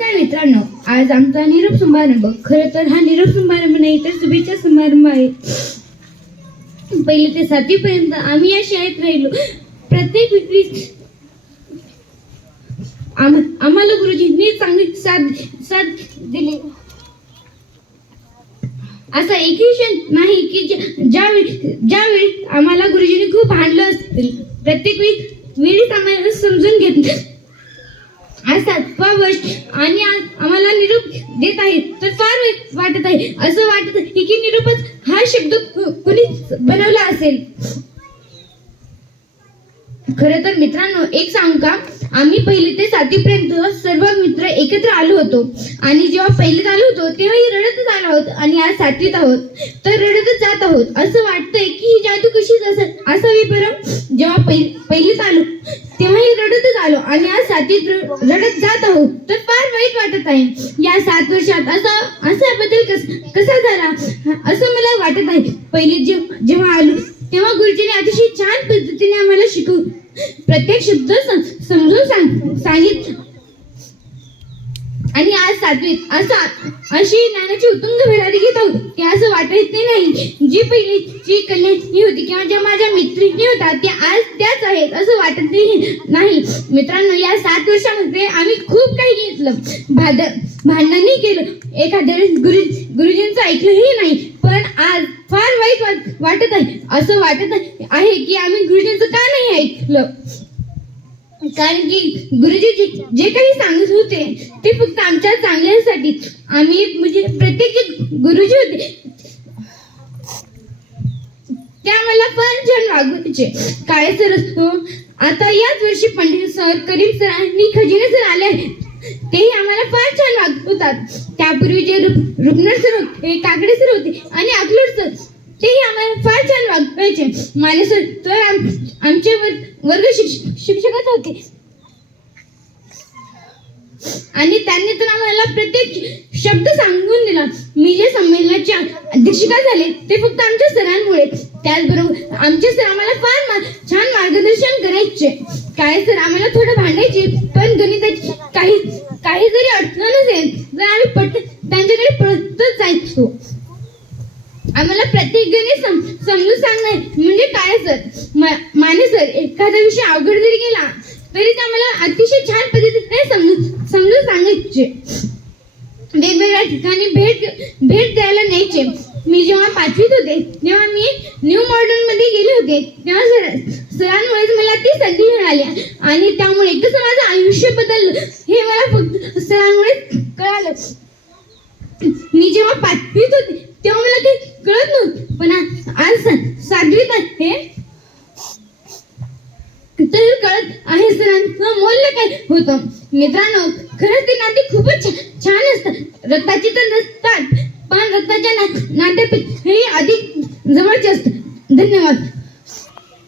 तर मित्रांनो, आज आमचा निरोप समारंभ, खरं तर हा निरोप समारंभ नाही तर शुभेच्छा समारंभ आहे. पहिले ते 7वी पर्यंत आम्ही या शाळेत राहिलो. प्रत्येक विक्री आम्हाला गुरुजींनी चांगली साथ दिली. असा एकही क्षण नाही की ज्यावेळी आम्हाला गुरुजींनी खूप हाणलं असतील. प्रत्येक वेळीच आम्हाला समजून घेतलं. आज 7वा वर्ष आणि आज आम्हाला निरोप देत आहे तर फार वाटत आहे. असं वाटत आहे की निरोपच हा शब्द कोणी बनवला असेल. खरं तर मित्रांनो, एक सांगू का, आम्ही 1ली ते 7वी पर्यंत सर्व मित्र एकत्र आलो होतो. आणि जेव्हा 1लीत आलो होतो तेव्हाही रडतच आलो आहोत आणि आज 7वीत आहोत तर रडतच जात आहोत. असं वाटतंय की ही जादू कशीच असावी बरं. जेव्हा 1लीत आलो तेव्हाही रडतच आलो आणि आज 7वीत रडत जात आहोत तर फार वाईट वाटत आहे. या 7 वर्षात असा बदल कसा झाला असं मला वाटत आहे. 1लीत जेव्हा आलो तेव्हा गुरुजींनी अतिशय छान पद्धतीने आम्हाला प्रत्येक शब्द समजून सांगितलं. आणि आज 7वीत अशी ज्ञानाची उत्तुंग भरारी घेत आहोत की असं वाटत नाही जी पहिलीची कन्या होती किंवा ज्या माझ्या मैत्रिणी होत्या त्या आज त्याच आहेत असं वाटत नाही. मित्रांनो, या 7 वर्षामध्ये आम्ही खूप काही घेतलं. भांडणही केलं, एखाद्या गुरुजींचं ऐकलंही नाही. पण आज फार वाईट वाटत आहे. असं वाटत आहे की आम्ही गुरुजींचं का नाही ऐकलं. कारण की गुरुजी जे काही सांगत होते ते फक्त आमच्या चांगल्यासाठी. आम्ही म्हणजे प्रत्येक जे गुरुजी होते ते आम्हाला फार छान वागवायचे. काय सर असतो, आता याच वर्षी पंडित सर, करीम सर आणि खजिने सर आले आहेत. तेही आम्हाला फार छान वागवतात. त्यापूर्वी जे रुपनर सर होते, काकडे सर होते आणि अकलूट सर तेही आम्हाला फार छान वागवायचे. माने सर तर आमचे वर्ग शिक्षकच होते आणि त्यांनी तर आम्हाला प्रत्येक शब्द सांगून दिला. मी जे संमेलनाच्या अध्यक्षिका झाले ते फक्त आमच्या सरांमुळे. त्याचबरोबर आमचे सर आम्हाला फार छान मार्गदर्शन करायचे. काय सर आम्हाला थोडं भांडायचे, पण गणिताची काही जरी अडचण नसेल तर आम्ही त्यांच्याकडे पळतच जायचो. आम्हाला प्रत्येक गणित समजून सांगणार म्हणजे काय सर. माने सर एखादा विषय अवघड जरी गेला तरी ते आम्हाला अतिशय छान पद्धतीने समजून सांगायचे. वेगवेगळ्या ठिकाणी भेट द्यायला न्यायचे. मी जेव्हा 5वीत होते तेव्हा मी न्यू मॉडर्न मध्ये गेले होते तेव्हा सरांमुळेच मला ती संधी मिळाली आणि त्यामुळे कसं माझं आयुष्य बदललं हे मला फक्त सरांमुळे कळालं. मी जेव्हा 5वीत होते तेव्हा मला काही कळत नव्हतं, पण आज 7वीत आहे तर कळत आहे सरांचं मूल्य काय होतं. मित्रांनो, खरंच ते नाते खूपच छान असतात. रक्ताची तर नसतात पण रक्ताच्या नात्यापेक्षाही अधिक जवळचे असतात. धन्यवाद.